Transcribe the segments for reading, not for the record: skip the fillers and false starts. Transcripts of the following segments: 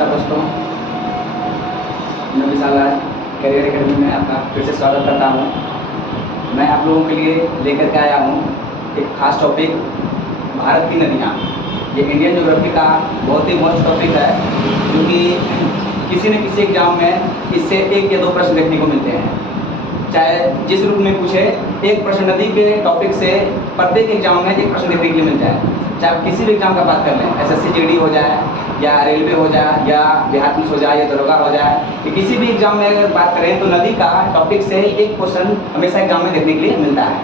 नमस्कार दोस्तों, मैं विशाल राज करियर एकेडमी में आपका फिर से स्वागत करता हूँ। मैं आप लोगों के लिए लेकर के आया हूँ एक खास टॉपिक, भारत की नदियाँ। ये इंडियन ज्योग्राफी का बहुत ही मस्त टॉपिक है, जो कि किसी न किसी एग्जाम में इससे एक या दो प्रश्न देखने को मिलते हैं। चाहे जिस रूप में पूछे, एक प्रश्न नदी के टॉपिक से प्रत्येक एग्जाम में एक प्रश्न देखने के लिए मिलता है। चाहे किसी भी एग्जाम का बात कर लें, SSC GD हो जाए या रेलवे हो जाए या बिहार पुलिस हो जाए या दरोगा हो जाए, कि किसी भी एग्जाम में अगर बात करें तो नदी का टॉपिक से एक क्वेश्चन हमेशा एग्जाम में देखने के लिए मिलता है।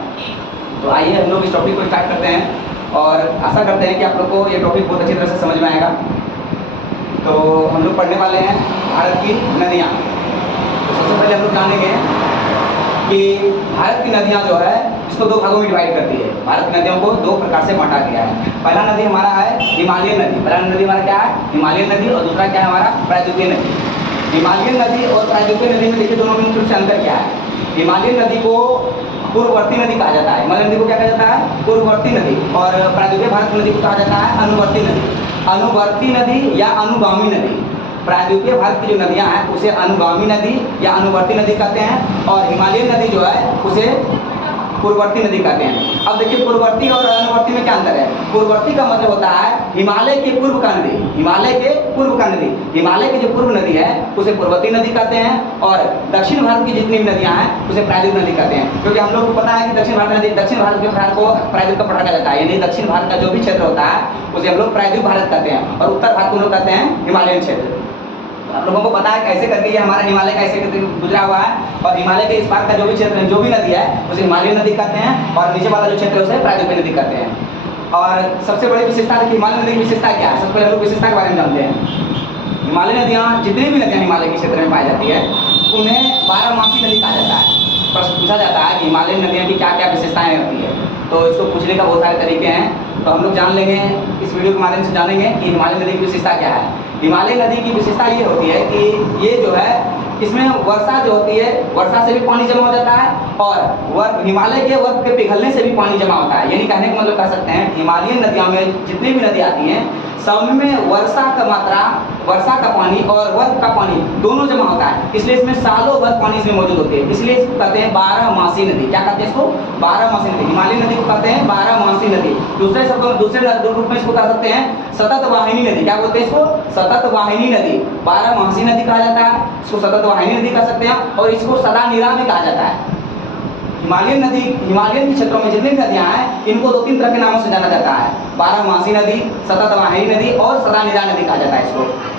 तो आइए हम लोग इस टॉपिक को स्टार्ट करते हैं और आशा करते हैं कि आप लोग को ये टॉपिक बहुत अच्छी तरह से समझ में आएगा। तो हम लोग पढ़ने वाले हैं भारत की नदियाँ। तो सबसे पहले हम लोग जानेंगे कि भारत की नदियाँ जो है इसको दो भागों में डिवाइड करती है। भारत की नदियों को दो प्रकार से बांटा गया है। पहला नदी हमारा है हिमालयन नदी। पहला नदी हमारा क्या है? हिमालयन नदी। और दूसरा क्या है हमारा? प्रायद्वीपीय नदी। हिमालयन नदी और प्रायद्वीपीय नदी में देखिए दोनों में मुख्य अंतर क्या है। हिमालयन नदी को पूर्ववर्ती नदी कहा जाता है। हिमालयन नदी को क्या कहा जाता है? पूर्ववर्ती नदी। और प्रायद्वीपीय भारत नदी को कहा जाता है अनुवर्ती नदी। अनुवर्ती नदी या अनुगामी नदी। प्रायद्वीपीय भारत की जो नदियां हैं उसे अनुगामी नदी या अनुवर्ती नदी कहते हैं, और हिमालयन नदी जो है उसे पूर्ववर्ती नदी कहते हैं। अब देखिए पूर्ववर्ती और अनुवर्ती में क्या अंतर है। पूर्ववर्ती का मतलब होता है हिमालय के पूर्व का नदी। हिमालय के पूर्व का नदी, हिमालय की जो पूर्व नदी है उसे पूर्ववर्ती नदी कहते हैं, और दक्षिण भारत की जितनी भी नदियां हैं उसे प्रायद्वीप नदी कहते हैं। क्योंकि हम लोग को पता है कि दक्षिण भारत नदी, दक्षिण भारत के भाग को प्रायद्वीप का पढ़ा जाता है, यानी दक्षिण भारत का जो भी क्षेत्र होता है उसे हम लोग प्रायद्वीप भारत कहते हैं, और उत्तर भारत को हम लोग कहते हैं हिमालयन क्षेत्र। आप लोगों को पता है कैसे करके ये हमारा हिमालय कैसे करके गुजरा हुआ है, और हिमालय के इस पार का जो भी क्षेत्र है, जो भी नदी है उसे हिमालयन नदी कहते हैं, और नीचे वाला जो क्षेत्र है उसे प्रायद्वीपीय नदी कहते हैं। और सबसे बड़ी विशेषता देखिए हिमालय नदी की विशेषता क्या है। सबसे पहले हम लोग विशेषता के बारे में जानते हैं। हिमालय नदियाँ, जितनी भी नदियाँ हिमालय के क्षेत्र में पाई जाती है उन्हें 12मासी नदी कहा जाता है। प्रश्न पूछा जाता है कि हिमालयन नदियों की क्या क्या विशेषताएं होती है, तो इसको पूछने का बहुत सारे तरीके हैं। तो हम लोग जान लेंगे, इस वीडियो के माध्यम से जानेंगे कि हिमालय नदी की विशेषता क्या है। हिमालय नदी की विशेषता ये होती है कि ये जो है इसमें वर्षा जो होती है, वर्षा से भी पानी जमा हो जाता है, और हिमालय के बर्फ के पिघलने से भी पानी जमा होता है। यानी कहने का मतलब कह सकते हैं हिमालयन नदियों में जितनी भी नदी आती हैं सब में वर्षा का मात्रा, वर्षा का पानी और बर्फ का पानी दोनों जमा होता है, इसलिए इसमें सालों भर पानी इसमें मौजूद होती है। इसलिए इसको कहते हैं 12मासी नदी। क्या कहते हैं इसको? 12मासी नदी। हिमालयन नदी को कहते हैं 12मासी नदी। दूसरे शब्दों, दूसरे रूप में इसको कह सकते हैं सतत वाहिनी नदी। क्या बोलते हैं इसको? सतत वाहिनी नदी। 12मासी नदी कहा जाता है, इसको सतत वाहिनी नदी कह सकते हैं, और इसको सदा निरा भी कहा जाता है। हिमालयन नदी, हिमालयन के क्षेत्रों में जितनी नदियां हैं इनको दो तीन तरह के नामों से जाना जाता है। 12मासी नदी, सतत वाहिनी नदी और सदा निरा नदी कहा जाता है इसको।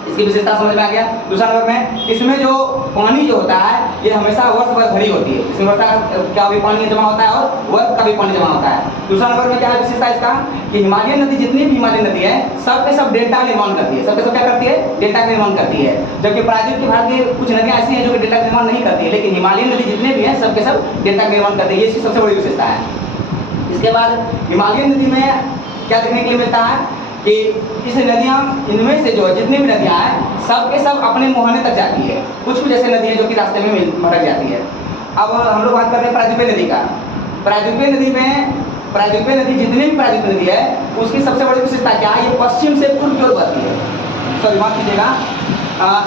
इसकी विशेषता समझ में आ गया। दूसरा नंबर में इसमें जो पानी जो होता है ये हमेशा वर्ष भर भरी होती है। इसमें वर्षा का भी पानी जमा होता है और वर्ष का भी पानी जमा होता है। दूसरा नंबर में क्या है विशेषता इसका कि हिमालयन नदी, जितनी भी हिमालयन नदी है सब के सब डेल्टा निर्माण करती है। सब के सब क्या करती है? डेल्टा का निर्माण करती है। जबकि प्रायद्वीपीय भारत की कुछ नदियां ऐसी हैं जो कि डेल्टा का निर्माण नहीं करती है, लेकिन हिमालयन नदी जितने भी हैं सब के सब डेल्टा का निर्माण करती है। ये इसकी सबसे बड़ी विशेषता है। इसके बाद हिमालयन नदी में क्या देखने के लिए मिलता है कि इस नदियाँ, इनमें से जो जितनी भी नदियाँ हैं सब के सब अपने मुहाने तक जाती है। कुछ कुछ ऐसे नदी हैं जो कि रास्ते में भटक जाती है। अब हम लोग बात कर रहे हैं प्रायद्वीपीय नदी का। प्रायद्वीपीय नदी में, प्रायद्वीपीय नदी जितनी भी प्रायद्वीपीय नदी है उसकी सबसे बड़ी विशेषता क्या है? ये पश्चिम से पूर्व की ओर बहती है। सॉरी माफ कीजिएगा,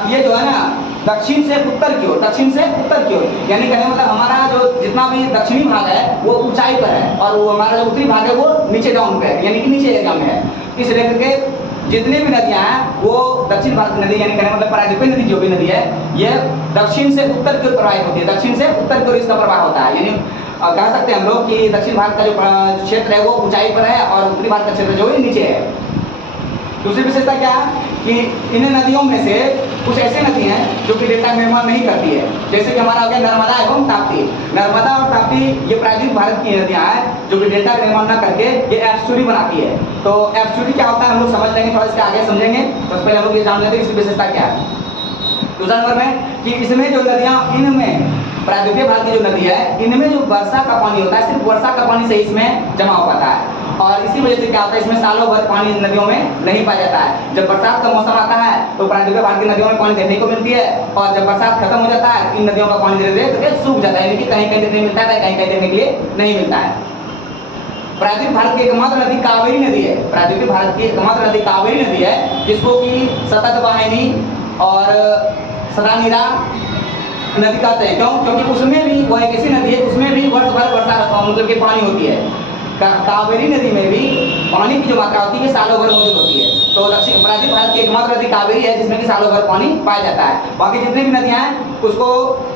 ये जो है ना दक्षिण से उत्तर की ओर, दक्षिण से उत्तर की ओर, यानी कहने मतलब हमारा जो जितना भी दक्षिणी भाग है वो ऊंचाई पर है, और वो हमारा जो उत्तरी भाग है वो नीचे डाउन पे है, यानी कि नीचे एरिया में है। इस रेखा के जितनी भी नदियां हैं वो दक्षिण भारत नदी, यानी कहने मतलब प्रायद्वीपीय नदी जो भी नदी है ये दक्षिण से उत्तर की ओर प्रवाहित होती है। दक्षिण से उत्तर की ओर इसका प्रवाह होता है। यानी कह सकते हैं हम लोग कि दक्षिण भारत का जो क्षेत्र है वो ऊंचाई पर है, और उत्तरी भारत का क्षेत्र जो है नीचे है। दूसरी विशेषता क्या है कि इन नदियों में से कुछ ऐसे नदी हैं जो कि डेल्टा का निर्माण नहीं करती है, जैसे कि हमारा हो गया नर्मदा एवं ताप्ती। नर्मदा और ताप्ती ये प्रायद्वीप भारत की नदियां हैं जो कि डेल्टा का निर्माण न करके ये एस्चुरी बनाती है। तो एस्चुरी क्या होता है हम लोग समझ लेंगे, थोड़ा इसके आगे समझेंगे। सबसे पहले हम लोग ये जान लेते हैं इसकी विशेषता क्या है। दूसरा नंबर में कि इसमें जो नदियाँ, इनमें प्रायद्वीपीय भारत की जो नदी है इनमें जो वर्षा का पानी होता है सिर्फ वर्षा का पानी से इसमें जमा हो पाता है, और इसी वजह से क्या होता है इसमें सालों भर पानी नदियों में नहीं पाया जाता है। जब बरसात का मौसम आता है तो प्रायद्वीपीय भारत की नदियों में पानी देखने को मिलती है, और जब बरसात खत्म हो जाता है इन नदियों का पानी धीरे धीरे सूख जाता है, यानी कि कहीं कहीं देखने मिलता है, कहीं कहीं देखने के लिए नहीं मिलता है। प्रायद्वीप भारत की एकमात्र नदी कावेरी नदी है। प्रायद्वीप भारत की एकमात्र नदी कावेरी नदी है, जिसको कि सतत वाहिनी और सदानीरा नदी कहते हैं। क्यों? क्योंकि उसमें भी वो एक ऐसी नदी है, उसमें भी वर्ष भर वर्षा मतलब कि पानी होती है। कावेरी नदी में भी पानी की जो मात्रा होती है सालों भर मौजूद होती है। तो दक्षिण प्रायद्वीप भारत की एकमात्र नदी कावेरी है, जिसमें कि सालों भर पानी पाया जाता है। बाकी जितनी भी नदियां हैं उसको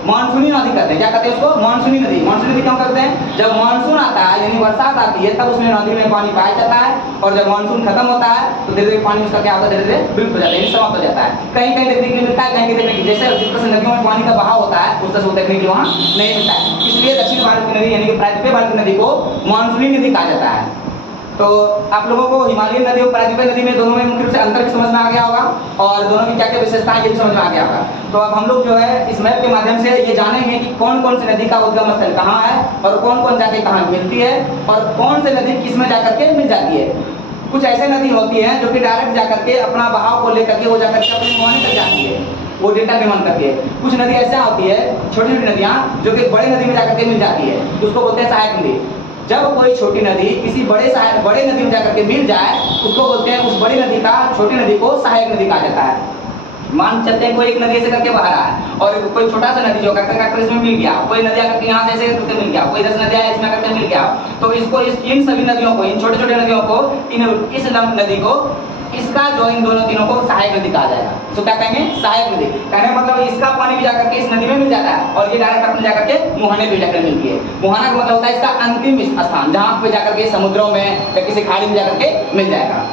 मानसूनी नदी कहते हैं। क्या कहते हैं उसको? मानसूनी नदी। मानसूनी नदी क्यों करते हैं? जब मानसून आता है यानी बरसात आती है तब उसमें नदी में पानी पाया जाता है, और जब मानसून खत्म होता है तो धीरे धीरे पानी उसका क्या होता है, धीरे धीरे विलुप्त हो जाता है, समाप्त हो जाता है। कहीं कहीं देखने के लिए मिलता है, कहीं कहीं देखने के जैसे जिस तरह से नदियों में पानी का बहाव होता है उस तरह से देखने के लिए वहाँ नहीं मिलता है। इसलिए दक्षिण भारत की नदी यानी कि प्रायद्वीप भारत की नदी को मानसूनी नदी कहा जाता है। तो आप लोगों को हिमालयन नदी और प्रायद्वीपीय नदी में दोनों में मुख्य रूप से अंतर भी समझ में आ गया होगा, और दोनों की क्या क्या विशेषताएं ये भी समझ में आ गया होगा। तो अब हम लोग जो है इस मैप के माध्यम से ये जानेंगे कि कौन कौन सी नदी का उद्गम स्थल कहाँ है, और कौन कौन जाके कहाँ मिलती है, और कौन सी नदी किस में जाकर के मिल जाती है। कुछ ऐसे नदी होती हैं जो कि डायरेक्ट जाकर के अपना बहाव को लेकर के वो जाकर के अपने मुहाने तक जाती है, वो डेल्टा निर्माण करती है। कुछ नदी ऐसा होती है, छोटी छोटी नदियाँ जो कि बड़ी नदी में जाकर के मिल जाती है, उसको बोलते हैं सहायक नदी। जब कोई छोटी नदी किसी बड़े नदी में जाकर के मिल जाए उसको बोलते हैं, उस बड़ी नदी का छोटी नदी को सहायक नदी कहा जाता है। मान चलते हैं कोई एक नदी से करके बाहर आया और कोई छोटा सा नदी जो करके इसमें मिल गया, कोई नदी आकर के यहाँ से ऐसे करके मिल गया, कोई 10 नदियाँ इसमें करके मिल गया, तो इसको इन सभी नदियों को, इन छोटे छोटे नदियों को, इस नदी को, इसका जो इन दोनों तीनों को सहायक नदी कहा जाएगा। तो क्या कहेंगे? सहायक नदी। कहने मतलब इसका पानी भी जाकर के इस नदी में मिल जाता है, और ये डायरेक्ट अपने जाकर के मुहाने पे जाकर मिलती है। मुहाना का मतलब होता है इसका अंतिम स्थान, जहाँ पे जाकर के समुद्रों में या किसी खाड़ी में जाकर के मिल जाएगा।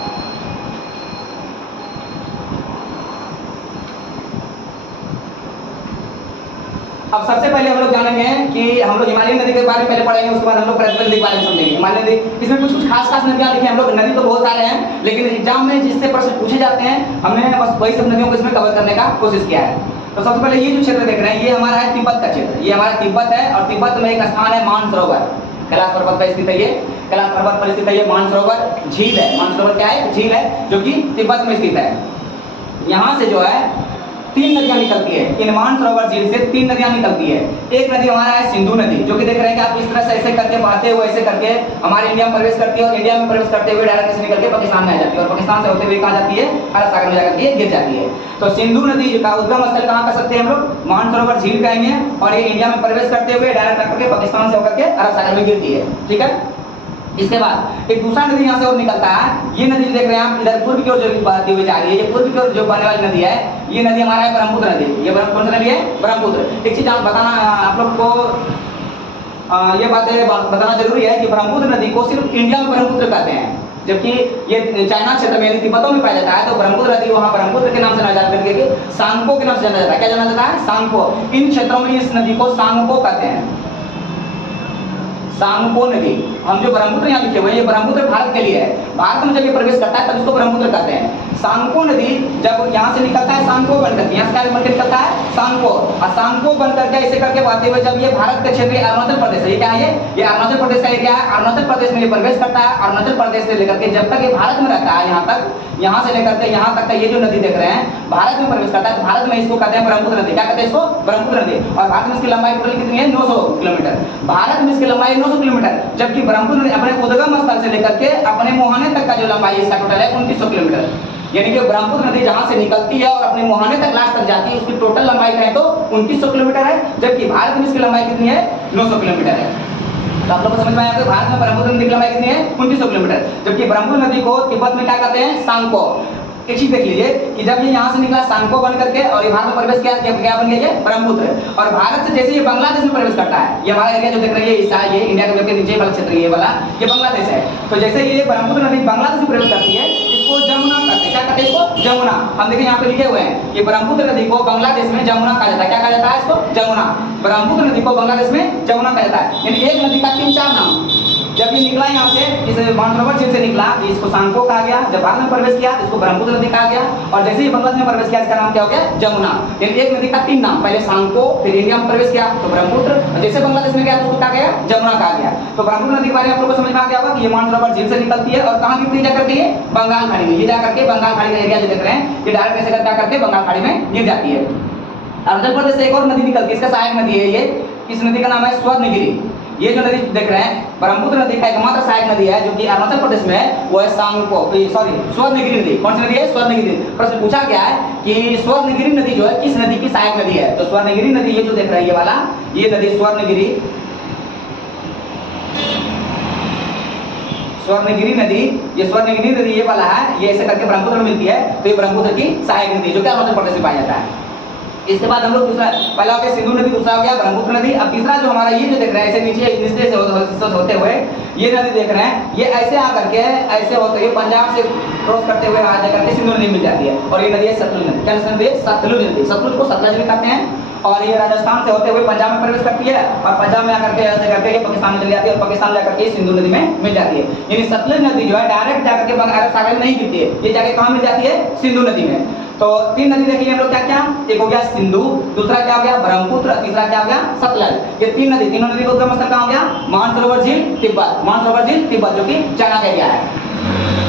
अब सबसे पहले हम लोग जानेंगे कि हम लोग हिमालयन नदी के बारे में पहले पढ़ेंगे, उसके बाद हम लोग प्रायद्वीपीय नदी के बारे में समझेंगे। हिमालयन नदी, इसमें कुछ कुछ खास नदियां लिखे हम लोग। नदी तो बहुत सारे हैं, लेकिन एग्जाम में जिससे प्रश्न पूछे जाते हैं हमने बस वही सब नदियों को इसमें कवर करने का कोशिश किया है। तो सबसे पहले ये जो क्षेत्र देख रहे हैं ये हमारा है तिब्बत का क्षेत्र। ये हमारा तिब्बत है, और तिब्बत में एक स्थान है मानसरोवर, कैलाश पर्वत पर स्थित है। ये कैलाश पर्वत पर स्थित है, ये मानसरोवर झील है। मानसरोवर क्या है? झील है, जो कि तिब्बत में स्थित है। यहाँ से जो है 3 नदियां निकलती है। इन मानसरोवर झील से 3 नदियां निकलती है। एक नदी हमारा है सिंधु नदी, जो कि देख रहे हैं कि आप इस तरह से ऐसे करके बहते हुए ऐसे करके हमारे इंडिया में प्रवेश करती है, और इंडिया में प्रवेश करते हुए डायरेक्ट ऐसे निकल के पाकिस्तान में आ जाती है, और पाकिस्तान से होते हुए कहाँ जाती है? अरब सागर में जाकर के गिर जाती है। तो सिंधु नदी का उद्गम स्थल कहाँ कर सकते हैं हम लोग? मानसरोवर झील कहेंगे, और ये इंडिया में प्रवेश करते हुए डायरेक्ट आकर के पाकिस्तान से होकर के अरब सागर में गिरती है। ठीक है। इसके बाद एक दूसरा नदी यहाँ से और निकलता है। ये नदी देख रहे हैं आप इधर पूर्व की ओर जो बहती हुई जा रही है, ये पूर्व की ओर जो बहने वाली नदी है, ये नदी हमारा है ब्रह्मपुत्र नदी। ये कौन सी नदी है? ब्रह्मपुत्र। एक चीज बताना आप लोग को, ये बातें बताना जरूरी है कि ब्रह्मपुत्र नदी को सिर्फ इंडिया में ब्रह्मपुत्र कहते हैं, जबकि ये चाइना क्षेत्र में तिब्बतों में पाया जाता है। तो ब्रह्मपुत्र नदी वहाँ ब्रह्मपुत्र के नाम से ना जाकर के सांगपो के नाम से जाना जाता है। क्या जाना जाता है? सांगपो। इन क्षेत्रों में इस नदी को सांगपो कहते हैं, सांगपो नदी। हम जो ब्रह्मपुत्र यहाँ लिखे हुए हैं, ये ब्रह्मपुत्र भारत के लिए है। भारत में जब ये प्रवेश करता है तब इसको ब्रह्मपुत्र कहते हैं। सांगपो नदी जब यहाँ से निकलता है सांगपो बनकर, यहाँ से बनकर निकलता है सांगपो, और सांगपो बनकर के ऐसे करके बहते हुए जब ये भारत के क्षेत्र अरुणाचल प्रदेश है, ये क्या है? ये अरुणाचल प्रदेश का एरिया है। अरुणाचल प्रदेश में ये प्रवेश करता है। अरुणाचल प्रदेश से लेकर के जब तक ये भारत में रहता है, यहाँ तक, यहाँ से लेकर के यहाँ तक का ये जो नदी देख रहे हैं भारत में प्रवेश करता है। तो भारत में इसको कहते हैं ब्रह्मपुत्र नदी। क्या कहते हैं इसको? ब्रह्मपुत्र नदी। और भारत में इसकी लंबाई टोटल कितनी है? 900 किलोमीटर। भारत में इसकी लंबाई 900 किलोमीटर, जबकि ब्रह्मपुत्र नदी अपने उद्गम स्थल से लेकर के अपने मुहाने तक का जो लंबाई इसका टोटल है 2900 किलोमीटर। यानी कि ब्रह्मपुत्र नदी जहां से निकलती है और अपने मुहाने तक लास्ट तक जाती है, उसकी टोटल लंबाई है तो 2900 किलोमीटर है, जबकि भारत में इसकी लंबाई कितनी है? 900 किलोमीटर है। तो आप लोगों को समझ में आया कि भारत में ब्रह्मपुत्र नदी की लंबाई कितनी है? 2900 किलोमीटर, जबकि ब्रह्मपुत्र नदी को तिब्बत में क्या कहते हैं? सांगपो। एक चीज देख लीजिए कि जब ये यहाँ से निकला सांगपो बन करके और ये भारत में प्रवेश किया, क्या बन गया? ये ब्रह्मपुत्र। और भारत से जैसे ये बांग्लादेश में प्रवेश करता है, ये हमारा एरिया जो देख रहे हैं ये इंडिया के नीचे वाला क्षेत्र, ये वाला ये बांग्लादेश है। तो जैसे ये ब्रह्मपुत्र नदी बांग्लादेश में प्रवेश करती है, इसको जमुना कहते हैं। क्या कहते हैं इसको? जमुना। हम देखिए यहाँ पे लिखे हुए हैं, ये ब्रह्मपुत्र नदी को बांग्लादेश में जमुना कहा जाता है। क्या कहा जाता है इसको? जमुना। ब्रह्मपुत्र नदी को बांग्लादेश में जमुना कहा जाता है। यानी एक नदी का 3-4 नाम। जब ये निकला यहाँ से, इस मानसरोवर झील से निकला, इसको सांगपो कहा गया। जब भारत में प्रवेश किया इसको ब्रह्मपुत्र नदी कहा गया, और जैसे ही बांग्लादेश में प्रवेश किया इसका नाम क्या हो गया? जमुना। यानी एक नदी का 3 नाम, पहले सांगपो, फिर इंडिया में प्रवेश किया तो ब्रह्मपुत्र, और जैसे बांग्लादेश में गया तो उसको कहा गया? जमुना कहा गया। तो ब्रह्मपुत्र नदी के बारे में आप लोगों को समझ में आ गया होगा कि ये मानसरोवर झील से निकलती है और कहाँ गिरती जाकर के? बंगाल खाड़ी में। ये जाकर के बंगाल खाड़ी का एरिया जो देख रहे हैं, ये डायरेक्ट ऐसे करके बंगाल खाड़ी में गिर जाती है। अरुणाचल प्रदेश से एक और नदी निकलती है, इसका सहायक नदी है ये। इस नदी का नाम है स्वर्णगिरी। ये जो नदी देख रहे हैं ब्रह्मपुत्र नदी का एकमात्र सहायक नदी है जो कि अरुणाचल प्रदेश में है, वो है स्वर्णगिरी नदी। कौन सी नदी है? स्वर्णगिरी। प्रश्न पूछा गया है कि स्वर्णगिरी नदी जो है किस नदी की सहायक नदी है? तो स्वर्णगिरी नदी ये जो देख रहे हैं ये वाला, ये नदी स्वर्णगिरी नदी, ये स्वर्णगिरी नदी ये वाला है, ये ऐसे करके ब्रह्मपुत्र में मिलती है, तो ये ब्रह्मपुत्र की सहायक नदी जो कि अरुणाचल प्रदेश में पाया जाता है। इसके बाद हम लोग दूसरा, पहला हो गया सिंधु नदी, दूसरा हो गया ब्रह्मपुत्र नदी। अब तीसरा जो हमारा ये जो देख रहे हैं ऐसे नीचे से होते हुए ये नदी देख रहे हैं, ये ऐसे आकर के ऐसे होते हुए पंजाब से क्रॉस करते हुए आ जाकर के सिंधु नदी मिल जाती है, और ये नदी है सतलुज नदी। क्या नदी है? सतलुज नदी। सतलुज को सतलज भी कहते हैं, और ये राजस्थान से होते हुए पंजाब में प्रवेश करती है, और पंजाब में आकर के ऐसे करके ये पाकिस्तान में चली जाती है, और पाकिस्तान में जाकर के सिंधु नदी में मिल जाती है। यानी सतलुज नदी जो है डायरेक्ट जाकर के अरब सागर में नहीं गिरती है, ये जाके कहाँ मिल जाती है? सिंधु नदी में। तो तीन नदी देखिए हम लोग क्या क्या, एक हो गया सिंधु, दूसरा क्या हो गया ब्रह्मपुत्र, तीसरा क्या हो गया सतलज। ये तीन नदी, तीनों नदी का उद्गम स्थल कहाँ हो गया? मानसरोवर झील तिब्बत, मानसरोवर झील तिब्बत जो कि चाइना का एरिया है।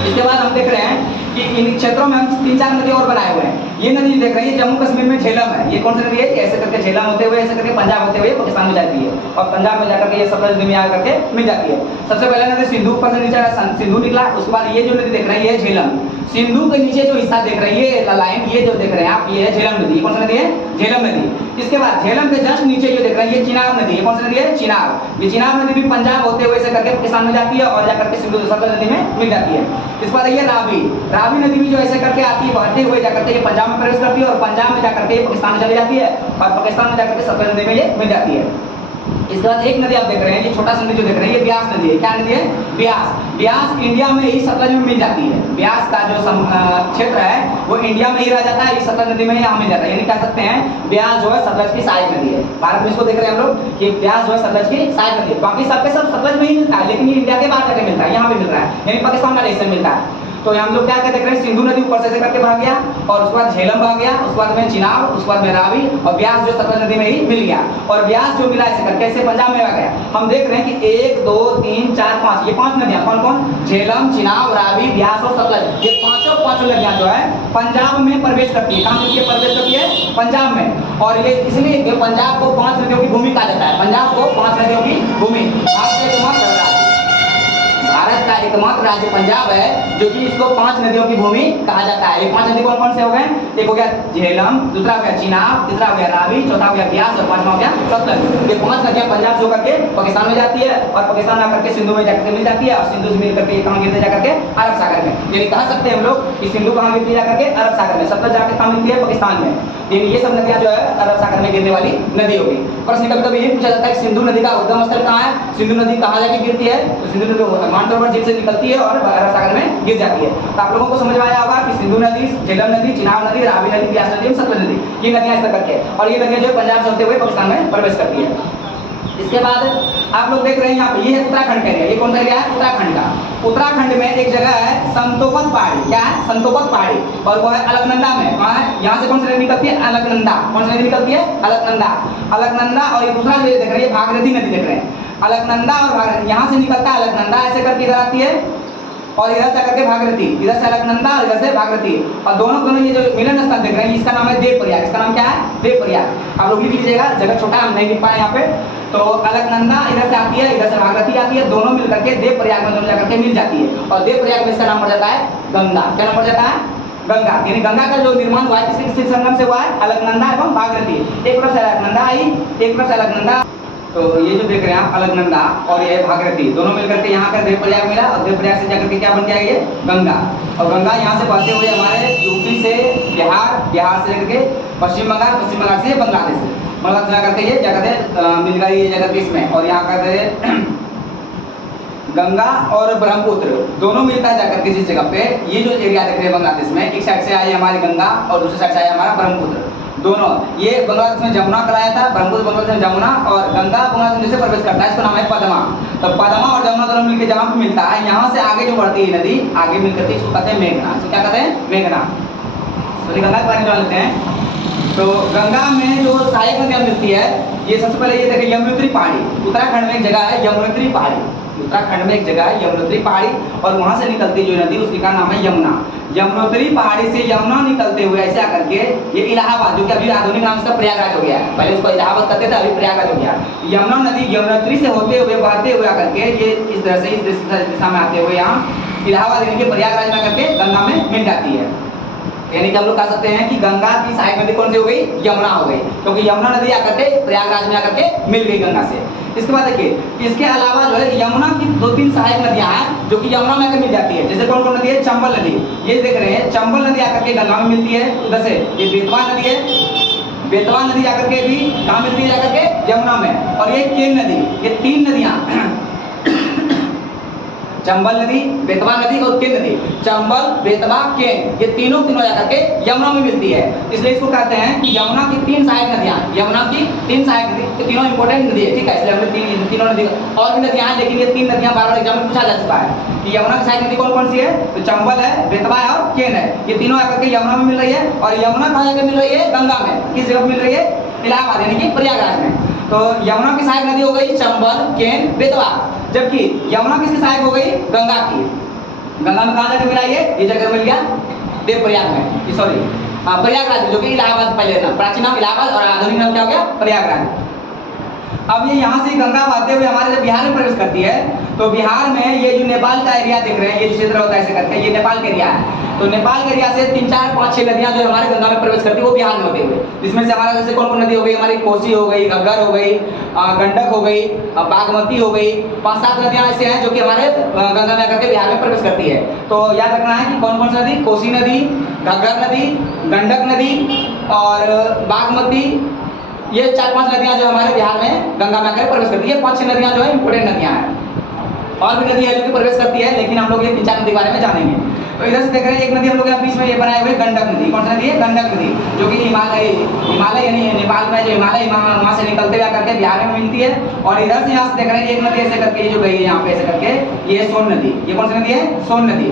इसके बाद हम देख रहे हैं कि इन क्षेत्रों में हम 3-4 नदी और बनाए हुए हैं। ये नदी देख रही है जम्मू कश्मीर में झेलम है, ये कौन सी नदी है? ऐसे करके झेलम होते हुए ऐसे करके पंजाब होते हुए पाकिस्तान में जाती है, और पंजाब में जाकर के ये सतलज नदी में आकर के मिल जाती है। सबसे पहले नदी सिंधु ऊपर से नीचे सिंधु निकला, उसके बाद ये जो नदी देख रहे हैं ये झेलम। सिंधु के नीचे जो हिस्सा देख रहे हैं ये लाइन, ये जो देख रहे हैं आप, ये है झेलम नदी। कौन सी नदी है? झेलम नदी। इसके बाद झेलम के जस्ट नीचे जो देख रहे हैं ये चिनाब नदी, कौन सी नदी है? चिनाब। ये चिनाब नदी भी पंजाब होते हुए ऐसे करके पाकिस्तान में जाती है, और जाकर के सिंधु सतलज नदी में मिल जाती है। इसके बाद ये रावी, रावी नदी भी जो ऐसे करके आती है, बहते हुए जाकर के ये पंजाब में प्रवेश करती है, और पंजाब में जाकर के पाकिस्तान में चली जाती है, और पाकिस्तान में जाकर के सतलज नदी में ये मिल जाती है। इसके बाद एक नदी आप देख रहे हैं, ये छोटा सा नदी जो देख रहे हैं ये ब्यास नदी है। क्या नदी है? ब्यास। ब्यास इंडिया में ही सतलज में मिल जाती है। ब्यास का जो क्षेत्र है वो इंडिया में ही रह जाता है, ये सतलज नदी में यहाँ मिल जाता है। यानी कह सकते हैं ब्यास जो है सतलज की सहायक नदी है। भारत में इसको देख रहे हैं हम लोग कि ब्यास जो है सतलज की सहायक नदी है। बाकी सबके सब सतलज में ही मिलता है, लेकिन ये इंडिया के बाहर जाके मिलता है, यहाँ पे मिल रहा है, यानी पाकिस्तान वाले हिस्से में मिलता है। तो हम लोग क्या देख रहे हैं, सिंधु नदी ऊपर से ऐसे करके भाग गया, और उसके बाद झेलम भाग गया, उसके बाद में चिनाब, उसके बाद में रावी, और ब्यास जो सतलज नदी में ही मिल गया। और ब्यास जो मिला ऐसे करके ऐसे पंजाब में आ गया। हम देख रहे हैं कि 1 2 3 4 5 ये 5 नदियां कौन कौन? झेलम, चिनाब, रावी, ब्यास और सतलज। ये पांचों नदियां जो है पंजाब में प्रवेश करती है। कहाँ करती है? प्रवेश करती है पंजाब में। और ये इसलिए पंजाब को 5 नदियों की भूमि कहा जाता है। पंजाब को 5 नदियों की भूमि, भारत का एकमात्र राज्य पंजाब है जो कि इसको 5 नदियों की भूमि कहा जाता है। ये 5 नदी कौन कौन से हो गए? एक हो गया झेलम, दूसरा हो गया चिनाब, तीसरा हो गया रावी, चौथा हो गया ब्यास, और पांचवा हो गया सतलज। ये 5 नदियां पंजाब से होकर के पाकिस्तान में जाती है, और पाकिस्तान आकर के सिंधु में जाकर मिल जाती है, और सिंधु से मिल करके कहाँ गिरती है? जाकर के अरब सागर में। यानी कह सकते हैं हम लोग कि सिंधु कहाँ गिरती है? जाकर के अरब सागर में। सतलज जाकर कहाँ मिलती है? पाकिस्तान में। ये सब नदियां जो है अरब सागर में गिरने वाली नदी होगी। प्रश्न कभी ये पूछा जाता है कि सिंधु नदी का उद्गम स्थल कहाँ है? सिंधु नदी कहाँ जाके गिरती है? तो सिंधु नदी मानसरोवर झील से निकलती है और अरब सागर में गिर जाती है। तो आप लोगों को समझ में आया होगा कि सिंधु नदी, झेलम नदी, चिनाब नदी, रावी नदी, ब्यास नदी, सतलज नदी, ये नदियां ऐसा करके, और ये नदियां जो है पंजाब से होते हुए पाकिस्तान में प्रवेश करती है। इसके बाद आप लोग देख रहे हैं यहाँ पे, ये है उत्तराखंड का एरिया। ये कौन सा एरिया है? उत्तराखंड का। उत्तराखंड में एक जगह है संतोपत पहाड़ी। क्या है? संतोपत पहाड़ी, और वो है अलकनंदा में। कहाँ है? यहाँ से कौन सी नदी निकलती है? अलकनंदा। कौन सी नदी निकलती है? अलकनंदा। अलकनंदा, और ये दूसरा जो देख रहे हैं भागीरथी नदी देख रहे हैं। अलकनंदा और भागीरथी, यहाँ से निकलता है अलकनंदा, ऐसे करके इधर आती है, और इधर से करके भागीरथी, इधर से अलकनंदा और इधर से भागीरथी, और दोनों ये जो मिलन स्थल देख रहे हैं इसका नाम है देवप्रयाग। इसका नाम क्या है? देवप्रयाग। आप लोग लिख लीजिएगा, जगह छोटा हम नहीं लिख पाए यहाँ पे। तो अलकनंदा इधर से आती है, इधर से भागीरथी आती है, दोनों मिलकर के देवप्रयाग में दोनों जाकर के मिल जाती है, और देवप्रयाग में इसका नाम पड़ जाता है गंगा। क्या नाम पड़ जाता है? गंगा। यानी गंगा का जो निर्माण हुआ है किसके संगम से हुआ है? अलकनंदा एवं भागीरथी। एक तरफ से अलकनंदा आई, एक तरफ से अलकनंदा। तो ये जो देख रहे हैं आप अलकनंदा और ये भागीरथी दोनों मिलकर के यहाँ का देवप्रयाग मिला, और देवप्रयाग से जाकर के क्या बन गया? ये गंगा। और गंगा यहाँ से बहते हुए हमारे यूपी से बिहार, बिहार से लेकर के पश्चिम बंगाल, पश्चिम बंगाल से बांग्लादेश, बांग्लादेश जाकर के ये जगह मिल गई ये जगह इसमें, और यहाँ का गंगा और ब्रह्मपुत्र दोनों मिलता है जाकर के जिस जगह पे ये जो एरिया देख रहे हैं बांग्लादेश में, एक साइड से आई हमारी गंगा और दूसरी साइड से आया हमारा ब्रह्मपुत्र। दोनों ये बांग्लादेश में जमुना कराया था, ब्रह्मपुत्र बांग्लादेश में जमुना, और गंगा बांग्लादेश में जैसे प्रवेश करता है इसका नाम है पद्मा। तो पद्मा और जमुना दोनों मिलकर जहाँ पे मिलता है, यहाँ से आगे जो बढ़ती है नदी आगे मिल करती है, इसको कहते हैं मेघना। इसको क्या कहते हैं? मेघना। तो गंगा के बारे में जान लेते हैं। तो गंगा में जो सहायक नदियाँ मिलती है, ये सबसे पहले ये देखिए यमुनोत्री पहाड़ी। उत्तराखंड में एक जगह है यमुनोत्री पहाड़ी। उत्तराखंड में एक जगह है यमुनोत्री पहाड़ी, और वहां से निकलती जो नदी उसका का नाम है यमुना। यमुनोत्री पहाड़ी से यमुना निकलते हुए ऐसे आकर के ये इलाहाबाद, जो कि अभी आधुनिक नाम इसका प्रयागराज हो गया है, पहले उसको इलाहाबाद कहते थे, अभी प्रयागराज हो गया। यमुना नदी यमुनोत्री से होते हुए बहते हुए आकर के ये इस तरह से इस दिशा में आते हुए यहाँ इलाहाबाद यानी कि प्रयागराज में आकर के गंगा में मिल जाती है। यानी कि हम लोग कह सकते हैं कि गंगा की सहायक नदी कौन सी हो गई, यमुना हो गई, क्योंकि यमुना नदी आकर के प्रयागराज में आकर के मिल गई गंगा से। इसके बाद देखिए इसके अलावा जो है यमुना की 2-3 सहायक नदियां हैं जो कि यमुना में आकर मिल जाती है। जैसे कौन कौन नदी है, चंबल नदी, ये देख रहे हैं चंबल नदी आकर के गंगा में मिलती है। उधर से ये बेतवा नदी है, बेतवा नदी जाकर के भी कहाँ मिलती है, जाकर के यमुना में। और ये केन नदी, ये 3 नदियां चंबल नदी, बेतवा नदी और केन नदी, चंबल, बेतवा, केन, ये तीनों जाकर के यमुना में मिलती है। इसलिए इसको कहते हैं कि यमुना की 3 सहायक नदियां, यमुना की 3 सहायक नदी, तो तीनों इंपॉर्टेंट नदी है, ठीक है। इसलिए हमने तीनों नदी, और भी नदियां हैं लेकिन ये 3 नदियां बार-बार एग्जाम में पूछा जा चुका है कि यमुना की सहायक नदी कौन कौन सी है, तो चंबल है, बेतवा है और केन है। ये तीनों आकर के यमुना में मिल रही है। और यमुना कहाँ जाकर मिल रही है, गंगा में। किस जगह मिल रही है, इलाहाबाद यानी कि प्रयागराज में। तो यमुना की सहायक नदी हो गई चंबल, केन, बेतवा, जबकि यमुना किसकी सहायक हो गई, गंगा की। गंगा में कहाँ जाकर मिला ये जगह मिल गया देवप्रयाग में, सॉरी प्रयागराज, जो कि इलाहाबाद पहले नाम, प्राचीन नाम इलाहाबाद और आधुनिक नाम क्या हो गया, प्रयागराज। अब ये यहाँ से गंगा बहते हुए हमारे जब बिहार में प्रवेश करती है, तो बिहार में ये जो नेपाल का एरिया दिख रहे हैं, ये जो क्षेत्र होता है ऐसे करके, ये नेपाल का एरिया है। तो नेपाल के एरिया से 3, 4, 5, 6 नदियां जो हमारे गंगा में प्रवेश करती है वो बिहार में होते हुए, जिसमें से हमारा जैसे कौन कौन नदी हो गई, हमारी कोसी हो गई, घग्गर हो गई, गंडक हो गई, बागमती हो गई, 5-7 नदियां ऐसे हैं जो कि हमारे गंगा में आकर के बिहार में प्रवेश करती है। तो याद रखना है कि कौन कौन सी नदी, कोसी नदी, घग्गर नदी, गंडक नदी और बागमती, ये 4-5 नदियां जो हमारे बिहार में गंगा में आकर प्रवेश करती है। 5-6 नदियां जो है इंपोर्टेंट नदियां हैं, और भी नदी है जो कि प्रवेश करती है, लेकिन हम लोग ये 3-4 नदी के बारे में जानेंगे। तो इधर से देख रहे हैं एक नदी हम लोग यहाँ बीच में ये बनाए हुए गंडक नदी। कौन सी नदी है, गंडक नदी, जो कि हिमालय यानी नेपाल में जो हिमालय वहाँ से निकलते हुए करके बिहार में मिलती है। और इधर से यहाँ से देख रहे हैं एक नदी ऐसे करके जो गई है यहाँ पे ऐसे करके, ये सोन नदी। ये कौन सी नदी है, सोन नदी।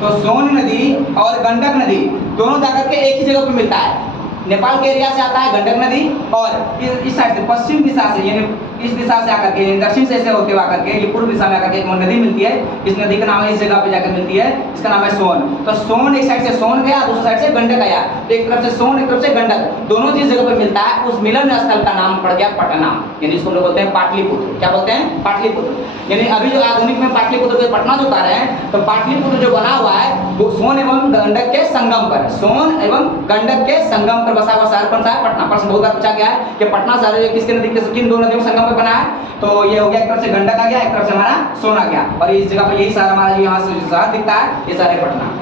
तो सोन नदी और गंडक नदी दोनों जाकर के एक ही जगह पे मिलता है। नेपाल के एरिया से आता है गंडक नदी, और इस साइड से पश्चिम दिशा से यानी इस दिशा से आकर के दक्षिण से ऐसे होते हुए आकर के ये पूर्व दिशा में आकर के एक नदी मिलती है। इस नदी का नाम है, इस जगह पे जाकर मिलती है, इसका नाम है सोन। तो सोन एक साइड से सोन गया, दूसरी साइड से गंडक आया। तो एक तरफ से सोन, एक तरफ से गंडक, दोनों जिस जगह पे मिलता है उस मिलन स्थल का नाम पड़ गया पटना, यानी इसको लोग बोलते हैं पाटलिपुत्र। क्या बोलते हैं, पाटलिपुत्र। यानी अभी जो आधुनिक में पाटलिपुत्र के पटना जो कह रहे हैं, तो पाटलिपुत्र जो बना हुआ है वो सोन एवं गंडक के संगम पर, सोन एवं गंडक के संगम पर बसा हुआ शहर कौन सा है, पटना। प्रश्न बहुत बार पूछा गया है कि पटना शहर किसके नदी के, किन 2 नदियों के संगम पर बना है। तो ये हो गया, एक तरफ से गंडक आ गया, एक तरफ से हमारा सोन आ गया, और इस जगह पर यही शहर हमारा जो यहाँ से शहर दिखता है, ये शहर है पटना।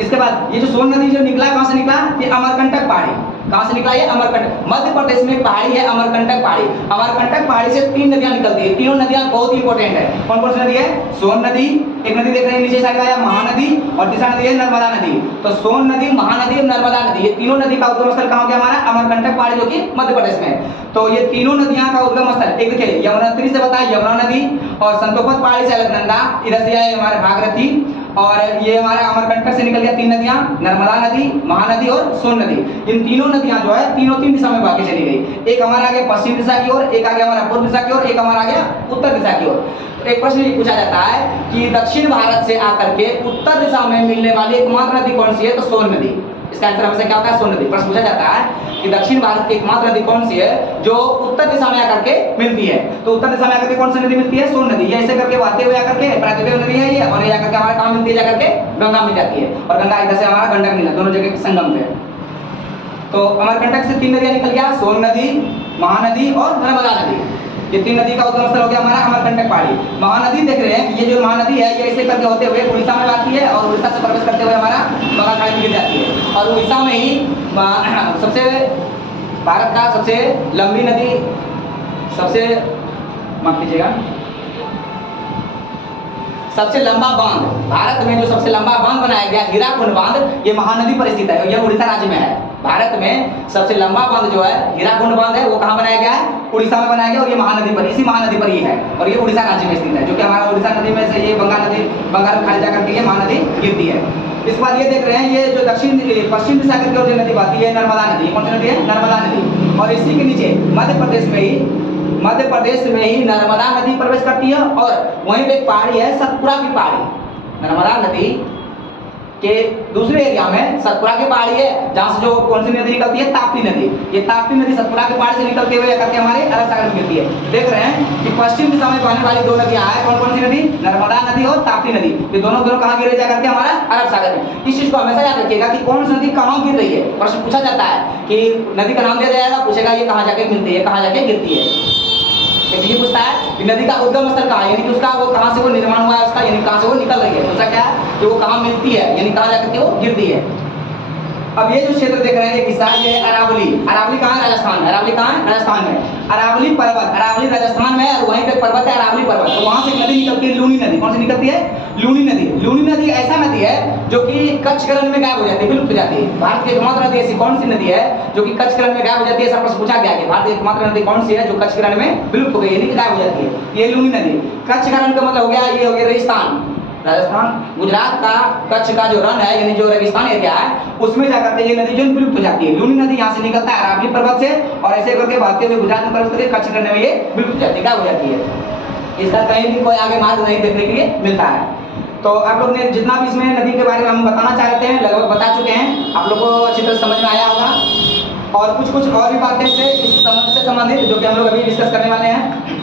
इसके बाद ये जो सोन नदी जो निकला, कहाँ से निकला, ये अमरकंटक पहाड़ी। कहाँ से निकला ये, अमरकंटक। मध्य प्रदेश में एक पहाड़ी है अमरकंटक पहाड़ी। अमरकंटक पहाड़ी से 3 नदियां निकलती है, तीनों नदियां बहुत इंपॉर्टेंट है। कौन कौन सी नदी है, सोन नदी, एक नदी देख रहे हैं नीचे साइड आया महानदी, और तीसरा नदी है नर्मदा नदी। तो सोन नदी, महानदी और नर्मदा नदी, ये तीनों नदी का उद्गम स्थल कहाँ हो गया हमारा, अमरकंटक पहाड़ी, जो कि मध्य प्रदेश में। तो ये तीनों नदियां का उद्गम स्थल, एक देखिए यमुनोत्री से बताया यमुना नदी, और संतोपत पहाड़ी से अलकनंदा, इधर से आए हमारे भागीरथी, और ये हमारा अमरकंटक से निकल गया 3 नदियां, नर्मदा नदी, महानदी और सोन नदी। इन तीनों नदियां जो है तीनों 3 दिशा में बह के चली गई। एक हमारा आगे पश्चिम दिशा की ओर, एक आगे हमारा पूर्व दिशा की ओर, एक हमारा आगे उत्तर दिशा की ओर। एक प्रश्न ये पूछा जाता है कि दक्षिण भारत से आकर के उत्तर दिशा में मिलने वाली एकमात्र नदी कौन सी है, तो सोन नदी। इसका आंसर हमेशा क्या होता है, सोन नदी। प्रश्न पूछा जाता है कि दक्षिण भारत की एकमात्र नदी कौन सी है जो उत्तर दिशा में आकर के मिलती है, तो उत्तर दिशा में आकर के कौन सी नदी मिलती है, सोन नदी। ये ऐसे करके बहते हुए आकर के प्राकृतिक नदी है ये, और ये आकर के हमारे कहाँ मिलती है, जाकर के गंगा मिल जाती है, और गंगा इधर से हमारा गंडक मिला, दोनों जगह के संगम पे। तो अमरकंटक से 3 नदियां निकल गया, सोन नदी, महानदी और नर्मदा नदी। ये 3 नदी का उद्गम स्थल हो गया हमारा अमरकंटक पहाड़ी। महानदी देख रहे हैं, ये जो महानदी है ये ऐसे करके होते हुए उड़ीसा में आती है, और उड़ीसा से प्रवेश करते हुए हमारा बंगाल खाड़ी में गिर जाती है। और उड़ीसा में ही सबसे भारत का सबसे लंबी नदी, सबसे माफ कीजिएगा, सबसे लंबा बांध, भारत में जो सबसे लंबा बांध बनाया गया हीराकुंड बांध, ये महानदी पर स्थित है, यह उड़ीसा राज्य में है। भारत में सबसे लंबा बांध जो है हीराकुंड बांध है, वो कहाँ बनाया गया है, उड़ीसा में बनाया गया, और ये महानदी पर, इसी महानदी पर ही है, और ये उड़ीसा राज्य में स्थित है, जो कि हमारा उड़ीसा नदी में से ये बंगाल नदी, बंगाल खाड़ी जाकर के ये महानदी गिरती है। इसके बाद ये देख रहे हैं, ये जो पश्चिम दिशा की ओर जो नदी बहती है नर्मदा नदी। कौन सी नदी है, नर्मदा नदी। और इसी के नीचे मध्य प्रदेश में ही मध्य प्रदेश में ही नर्मदा नदी प्रवेश करती है, और वहीं पे एक पहाड़ी है सतपुड़ा की पहाड़ी। नर्मदा नदी के दूसरे एरिया में सतपुड़ा की पहाड़ी है, जहां से जो कौन सी नदी निकलती है, ताप्ती नदी। ये ताप्ती नदी सतपुड़ा की पहाड़ी से निकलते हुए करके हमारे अरब सागर में गिरती है। देख रहे हैं कि पश्चिम दिशा में बहने वाली दो नदियां हैं, कौन कौन सी नदी, नर्मदा नदी और ताप्ती नदी। ये दोनों कहां गिर जा करके हमारा अरब सागर में। इस चीज को हमेशा याद रखिएगा कि कौन सी नदी कहां गिर रही है। प्रश्न पूछा जाता है कि नदी का नाम दिया जाएगा, पूछेगा ये कहां जाके मिलती है, कहां जाके गिरती है। ये पूछता है कि नदी का उद्गम स्थल कहाँ है, यानी कि उसका वो कहाँ से वो निर्माण हुआ है उसका, यानी कहाँ से वो निकल रही है। दूसरा क्या है कि वो कहाँ मिलती है, यानी कहाँ जाकर के वो गिरती है। अब ये जो क्षेत्र देख रहे हैं ये किसा, ये अरावली। अरावली कहाँ है, राजस्थान में। अरावली कहाँ है, राजस्थान में। अरावली पर्वत, अरावली राजस्थान में है, और वहीं पे पर्वत है अरावली पर्वत। तो वहां से एक नदी निकलती है, लूनी नदी। कौन सी निकलती है, लूनी नदी। लूनी नदी ऐसा नदी है जो कि कच्छकरण में गायब हो जाती है, विलुप्त हो जाती है। भारत की एकमात्र नदी ऐसी कौन सी नदी है जो कि कच्छकरण में गायब हो जाती है, ऐसा प्रश्न पूछा गया है। भारत की एकमात्र नदी कौन सी है जो कच्छकरण में विलुप्त हो गई, यानी कि गायब हो जाती है, ये लूनी नदी। कच्छकरण का मतलब हो गया, ये हो गया रेगिस्तान, राजस्थान गुजरात का कच्छ का जो रण है, यानी जो रेगिस्तान एरिया है, उसमें जाकर के ये नदी जो विलुप्त हो जाती है। लूनी नदी यहाँ से निकलता है अरावली पर्वत से, और ऐसे करके भागते हुए गुजरात में प्रवेश करके कच्छ रण में ये विलुप्त हो जाती है, क्या हो जाती है। इसका कहीं भी कोई आगे मार्ग नहीं देखने के लिए मिलता है। तो आप लोग ने जितना भी इसमें नदी के बारे में हम बताना चाह रहे थे लगभग बता चुके हैं, आप लोग को अच्छी तरह समझ में आया होगा। और कुछ और भी बातें से इस समस्या से संबंधित जो कि हम लोग अभी डिस्कस करने वाले हैं।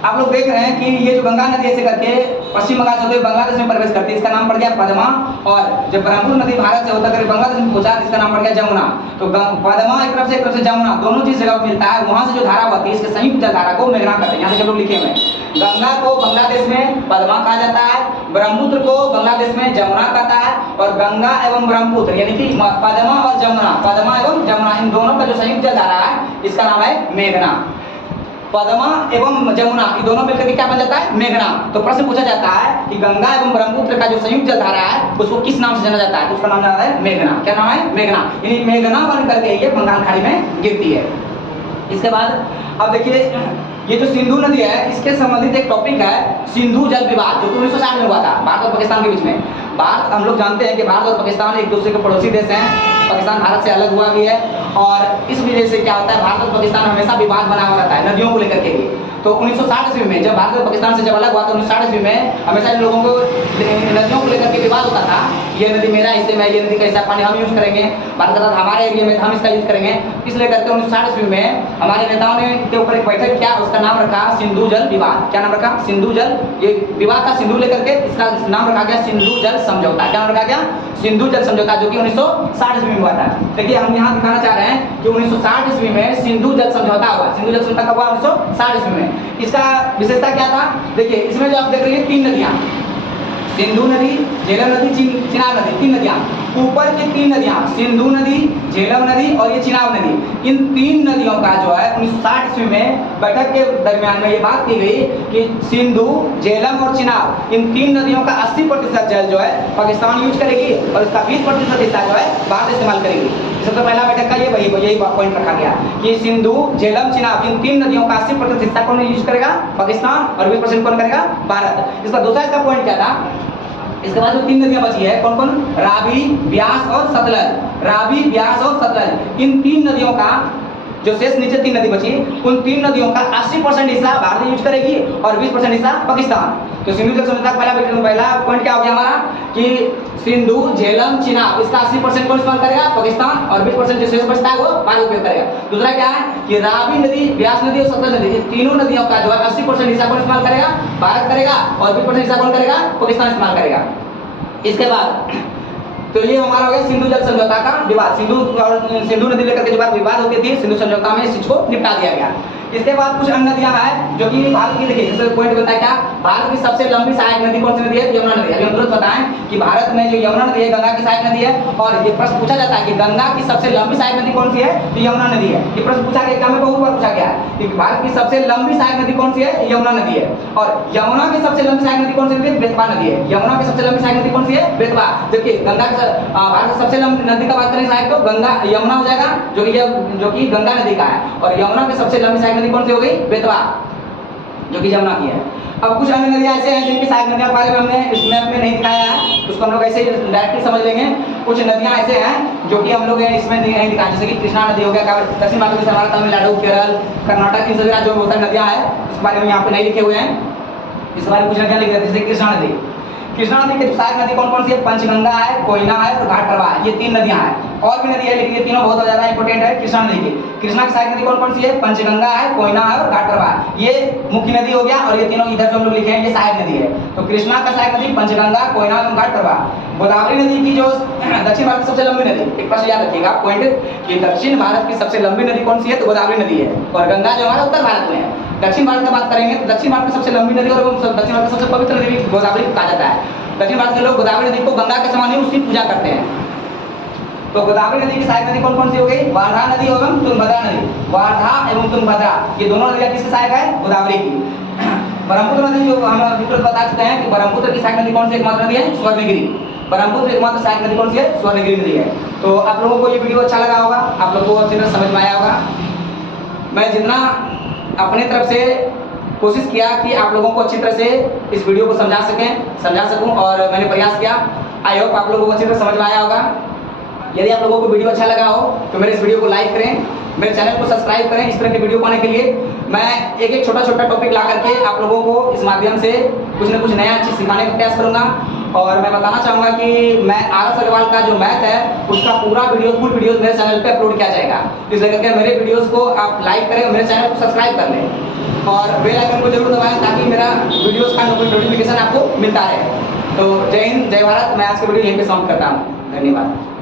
आप लोग देख रहे हैं कि ये जो गंगा नदी ऐसे करके पश्चिम बंगाल से होते हुए बांग्लादेश में प्रवेश करती है, इसका नाम पड़ गया पद्मा। और जब ब्रह्मपुत्र नदी भारत से होता करके बांग्लादेश में पहुंचा, इसका नाम पड़ गया जमुना। तो पद्मा एक तरफ से जमुना, दोनों जिस जगह मिलता है वहां से जो धारा बहती है, इसके संयुक्त जलधारा को मेघना कहते हैं। यहाँ से लोग लिखे हुए हैं, गंगा को बांग्लादेश में पद्मा कहा जाता है, ब्रह्मपुत्र को बांग्लादेश में जमुना कहता है, और गंगा एवं ब्रह्मपुत्र यानी कि पद्मा और जमुना, पद्मा एवं जमुना, इन दोनों का जो संयुक्त जलधारा है इसका नाम है मेघना। पद्मा एवं जमुना ये दोनों मिलकर के क्या बन जाता है, मेघना। तो प्रश्न पूछा जाता है कि गंगा एवं ब्रह्मपुत्र का जो संयुक्त जलधारा है उसको किस नाम से जाना जाता है, तो उसका नाम जाता है मेघना। क्या नाम है, मेघना। यानी मेघना बन करके ये बंगाल खाड़ी में गिरती है। इसके बाद अब देखिए ये जो सिंधु नदी है इसके संबंधित एक टॉपिक है सिंधु जल विवाद, जो 1960 में हुआ था भारत और पाकिस्तान के बीच में। भारत, हम लोग जानते हैं कि भारत और पाकिस्तान एक दूसरे के पड़ोसी देश हैं। पाकिस्तान भारत से अलग हुआ भी है, और इस वजह से क्या होता है, भारत और पाकिस्तान हमेशा विवाद बना हुआ रहता है नदियों को लेकर के भी। तो 1960 ईस्वी में जब भारत और पाकिस्तान से जब अलग हुआ तो 1960 ईस्वी में हमेशा इन लोगों को नदियों को लेकर के विवाद होता था। ये नदी मेरा हिस्से में, ये नदी का हिस्सा पानी हम यूज करेंगे, भारत का हमारे एरिया में हम इसका यूज करेंगे। इसलिए करके 1960 ईस्वी में हमारे नेताओं ने के ऊपर एक बैठक किया, उसका नाम रखा सिंधु जल विवाद। क्या नाम रखा, सिंधु जल, ये विवाद था सिंधु लेकर के, इसका नाम रखा गया सिंधु जल समझौता। क्या नाम रखा गया, सिंधु जल समझौता, जो कि 1960 ईस्वी में हुआ था। देखिए हम यहाँ दिखाना चाह रहे हैं कि 1960 ईस्वी में सिंधु जल समझौता हुआ। सिंधु जल समझौता कब हुआ, 1960 ईस्वी में। इसका विशेषता क्या था, देखिए इसमें जो आप देख रहे हैं 3 नदियां, सिंधु नदी, झेलम नदी, चिनाब नदी, 3 नदियां। ऊपर की 3 नदियां सिंधु नदी, झेलम नदी और ये चिनाब नदी, इन 3 नदियों का जो है 1960 ईस्वी में बैठक के दरमियान में ये बात की गई कि सिंधु, झेलम और चिनाब, इन 3 नदियों का 80% जल जो है पाकिस्तान यूज करेगी, और इसका 20% हिस्सा जो है भारत इस्तेमाल करेगी। सबसे पहला बैठक का यही पॉइंट रखा गया कि सिंधु, झेलम, चिनाब, इन 3 नदियों का 80% हिस्सा कौन यूज करेगा, पाकिस्तान, और 20% कौन करेगा, भारत। इसका दूसरा इसका पॉइंट क्या था, इसके बाद जो 3 नदियां बची है कौन कौन, रावी, ब्यास और सतलज। रावी, ब्यास और सतलज, इन 3 नदियों का जो शेष नीचे 3 नदी बची, उन 3 नदियों का 80% हिस्सा भारत यूज करेगी और 20% हिस्सा पाकिस्तान। तो सिंधु जल समझौता पहला पॉइंट क्या हो गया हमारा कि सिंधु, झेलम, चिनाब, इसका 80% कौन इस्तेमाल करेगा, पाकिस्तान, और 20% जो शेष बचता है वो भारत उपयोग करेगा। दूसरा क्या है कि रावी नदी, ब्यास नदी और सतलज नदी, इस तीनों नदियों का जो है 80% हिस्सा कौन इस्तेमाल करेगा, भारत करेगा, और 20% हिस्सा कौन करेगा, पाकिस्तान इस्तेमाल करेगा। इसके बाद तो ये हमारा हो गया सिंधु जल समझौता का विवाद। सिंधु नदी लेकर के जो बात विवाद होती थी सिंधु समझौता में इस चीज को निपटा दिया गया। इसके बाद कुछ अन्य नदियां हैं जो कि भारत की, देखिए जैसे पॉइंट बनता है क्या, भारत की सबसे लंबी सहायक नदी कौन सी नदी है, यमुना नदी। अभी हम तुरंत बताएं कि भारत में जो यमुना नदी है गंगा की सहायक नदी है, और ये प्रश्न पूछा जाता है कि गंगा की सबसे लंबी सहायक नदी कौन सी है, तो यमुना नदी है। ये प्रश्न पूछा गया, एग्जाम में बहुत बार पूछा गया है कि भारत की सबसे लंबी सहायक नदी कौन सी है, यमुना नदी है। और यमुना की सबसे लंबी सहायक नदी कौन सी है, बेतवा नदी है। यमुना की सबसे लंबी सहायक नदी कौन सी है, बेतवा। जबकि गंगा भारत की सबसे लंबी नदी का बात करें सहायक तो गंगा, यमुना हो जाएगा जो कि गंगा नदी का है, और यमुना की सबसे लंबी सहायक नदी कौन सी हो गई, बेतवा, जो कि यमुना की है। अब कुछ अन्य नदियाँ ऐसे हैं जिनकी सहायक नदियों के बारे में हमने इसमें अपने नहीं दिखाया है, उसको हम लोग ऐसे ही डायरेक्टली समझ लेंगे। कुछ नदियाँ ऐसे हैं जो कि हम लोग इसमें नहीं दिखाए, जैसे कि कृष्णा नदी हो गया, दक्षिण भारत में हमारा तमिलनाडु, केरल, कर्नाटक, इन सभी राज्यों में बहुत सारी नदियाँ हैं, उसके बारे में यहाँ पे नहीं लिखे हुए हैं। इस बारे में कुछ नदियाँ लिखी हैं, जैसे कृष्णा नदी। कृष्णा नदी की सहायक नदी कौन कौन सी है? पंचगंगा है, कोयना है और घाटप्रभा है, ये 3 नदियां हैं। और भी नदी है लेकिन ये तीनों बहुत ज्यादा इंपॉर्टेंट है कृष्णा नदी की। कृष्णा की सहायक नदी कौन कौन सी है? पंचगंगा है, कोयना है और घाटप्रभा है, ये मुख्य नदी हो गया। और ये तीनों इधर जो हम लोग लिखे हैं ये सहायक नदी है। तो कृष्णा का सहायक नदी पंचगंगा, कोयना और घाटप्रभा। गोदावरी नदी की जो दक्षिण भारत की सबसे लंबी नदी, एक प्रश्न याद रखिएगा पॉइंट, कि दक्षिण भारत की सबसे लंबी नदी कौन सी है? तो गोदावरी नदी है। और गंगा जो हमारा उत्तर भारत में है। दक्षिण भारत की बात करेंगे तो दक्षिण भारत की सबसे लंबी नदी और दक्षिण भारत की सबसे पवित्र नदी गोदावरी कहा जाता है। दक्षिण भारत के लोग गोदावरी नदी को गंगा के समान ही उसकी पूजा करते हैं। तो गोदावरी नदी की सहायक नदी कौन कौन सी हो गई? वारधा नदी एवं तुंगभद्रा नदी। वारधा एवं तुंगभद्रा ये दोनों नदियां किसकी सहायक है? गोदावरी की। ब्रह्मपुत्र नदी जो हम विस्तृत बता चुके हैं कि ब्रह्मपुत्र की सहायक नदी कौन सी एकमात्र नदी है? स्वर्णगिरी। ब्रह्मपुत्र एकमात्र सहायक नदी कौन सी है? स्वर्णगिरी नदी है। तो आप लोगों को ये वीडियो अच्छा लगा होगा, आप लोगों को अच्छी तरह समझ में आया होगा। मैं जितना अपने तरफ से कोशिश किया कि आप लोगों को अच्छी तरह से इस वीडियो को समझा सकूं और मैंने प्रयास किया। आई होप आप लोगों को अच्छी तरह समझ में आया होगा। यदि आप लोगों को वीडियो अच्छा लगा हो तो मेरे इस वीडियो को लाइक करें, मेरे चैनल को सब्सक्राइब करें। इस तरह के वीडियो पाने के लिए मैं एक छोटा टॉपिक ला करके आप लोगों को इस माध्यम से कुछ न कुछ नया चीज़ सिखाने का प्रयास करूँगा। और मैं बताना चाहूँगा कि मैं RS अग्रवाल का जो मैथ है उसका पूरा फुल वीडियो मेरे चैनल पे अपलोड किया जाएगा। इसलिए करके मेरे वीडियोस को आप लाइक करें, मेरे चैनल को सब्सक्राइब कर लें और बेल आइकन को जरूर दबाएं ताकि मेरा वीडियोस का नोटिफिकेशन आपको मिलता रहे। तो जय हिंद, जय भारत। मैं आज की वीडियो यहीं पे समाप्त करता हूँ। धन्यवाद।